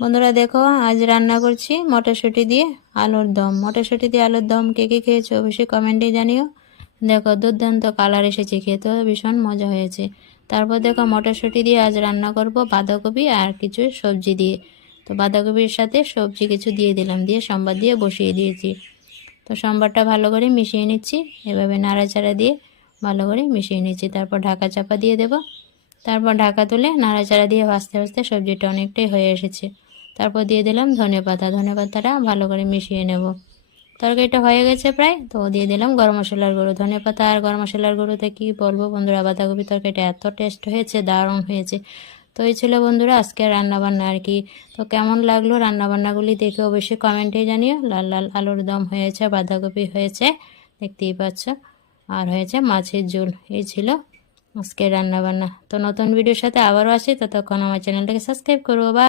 বন্ধুরা দেখো, আজ রান্না করছি মটরশুঁটি দিয়ে আলুর দম। মটরশুঁটি দিয়ে আলুর দম কে কে খেয়েছো অবশ্যই কমেন্টে জানিও। দেখো দুর্দান্ত কালার এসেছে, খেতেও ভীষণ মজা হয়েছে। তারপর দেখো মটরশুঁটি দিয়ে আজ রান্না করব বাঁধাকপি আর কিছু সবজি দিয়ে। তো বাঁধাকপির সাথে সবজি কিছু দিয়ে দিলাম, দিয়ে সম্বার দিয়ে বসিয়ে দিয়েছি। তো সম্বারটা ভালো করে মিশিয়ে নিচ্ছি, এভাবে নাড়াচাড়া দিয়ে ভালো করে মিশিয়ে নিচ্ছি। তারপর ঢাকা চাপা দিয়ে দেব। তারপর ঢাকা তুলে নাড়াচাড়া দিয়ে ভাজতে ভাজতে সবজিটা অনেকটাই হয়ে এসেছে। তারপর দিয়ে দিলাম ধনেপাতা, ধনেপাতাটা ভালো করে মিশিয়ে নেব। তরকারিটা হয়ে গেছে প্রায়, তো দিয়ে দিলাম গরম মশলার গুঁড়ো। ধনেপাতা আর গরম মশলার গুঁড়োতে কি বলবো বন্ধুরা, বাঁধাকপি তরকারিটা এত টেস্ট হয়েছে, দারুণ হয়েছে। তো এই ছিল বন্ধুরা আজকে রান্নাবান্না আর কি। তো কেমন লাগলো রান্নাবান্নাগুলি দেখে অবশ্যই কমেন্টে জানিও। লাল লাল আলুর দম হয়েছে, বাঁধাকপি হয়েছে দেখতেই পাচ্ছ, আর হয়েছে মাছের ঝোল। এই ছিল আজকে রান্নাবান্না। তো নতুন ভিডিওর সাথে আবারও আসি, ততক্ষণ আমার চ্যানেলটাকে সাবস্ক্রাইব করবো। বা